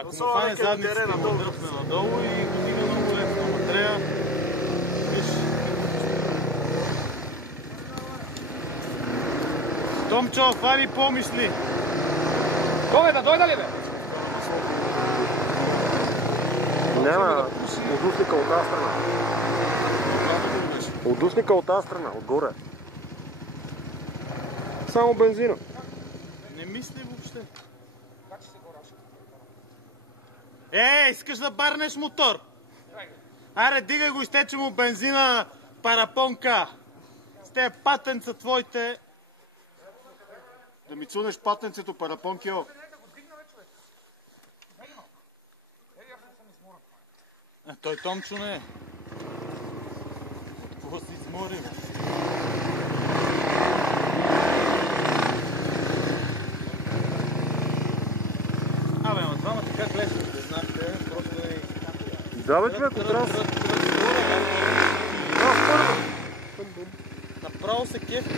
Ако му фане задниците, го дръпне надолу и го дига много лесно. Ама трябва... Виж... Томчо, фани помисли! Дойде, да дойде ли бе? Няма, отдусника от тази страна. Отдусника от тази страна, отгоре. Само бензина. Не мисли въобще. Искаш да барнеш мотор? Аре, дигай го, изтече му бензина, парапонка. С тези патенца твоите. Да ми цунеш патенцето, парапонкио. Той Томчо не е. Какво се изморим? Абе, ама двамата как лесно ще знахте, просто е... Да бе, човек, трябва... Направо се кефи.